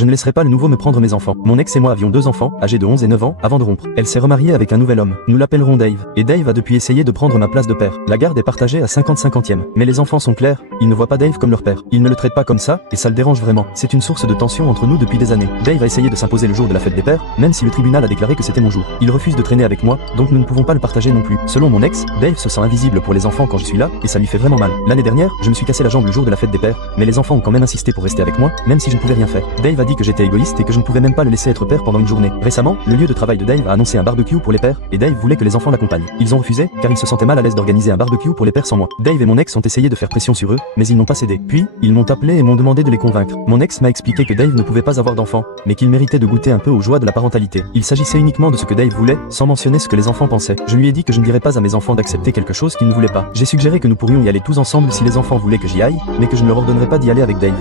Je ne laisserai pas le nouveau me prendre mes enfants. Mon ex et moi avions 2 enfants, âgés de 11 et 9 ans, avant de rompre. Elle s'est remariée avec un nouvel homme. Nous l'appellerons Dave. Et Dave a depuis essayé de prendre ma place de père. La garde est partagée à 50-50e. Mais les enfants sont clairs, ils ne voient pas Dave comme leur père. Ils ne le traitent pas comme ça, et ça le dérange vraiment. C'est une source de tension entre nous depuis des années. Dave a essayé de s'imposer le jour de la fête des pères, même si le tribunal a déclaré que c'était mon jour. Il refuse de traîner avec moi, donc nous ne pouvons pas le partager non plus. Selon mon ex, Dave se sent invisible pour les enfants quand je suis là, et ça lui fait vraiment mal. L'année dernière, je me suis cassé la jambe le jour de la fête des pères, mais les enfants ont quand même insisté pour rester avec moi, même si je ne pouvais rien faire. Dave a dit que j'étais égoïste et que je ne pouvais même pas le laisser être père pendant une journée. Récemment, le lieu de travail de Dave a annoncé un barbecue pour les pères, et Dave voulait que les enfants l'accompagnent. Ils ont refusé, car ils se sentaient mal à l'aise d'organiser un barbecue pour les pères sans moi. Dave et mon ex ont essayé de faire pression sur eux, mais ils n'ont pas cédé. Puis, ils m'ont appelé et m'ont demandé de les convaincre. Mon ex m'a expliqué que Dave ne pouvait pas avoir d'enfants, mais qu'il méritait de goûter un peu aux joies de la parentalité. Il s'agissait uniquement de ce que Dave voulait, sans mentionner ce que les enfants pensaient. Je lui ai dit que je ne dirais pas à mes enfants d'accepter quelque chose qu'ils ne voulaient pas. J'ai suggéré que nous pourrions y aller tous ensemble si les enfants voulaient que j'y aille, mais que je ne leur ordonnerais pas d'y aller avec Dave.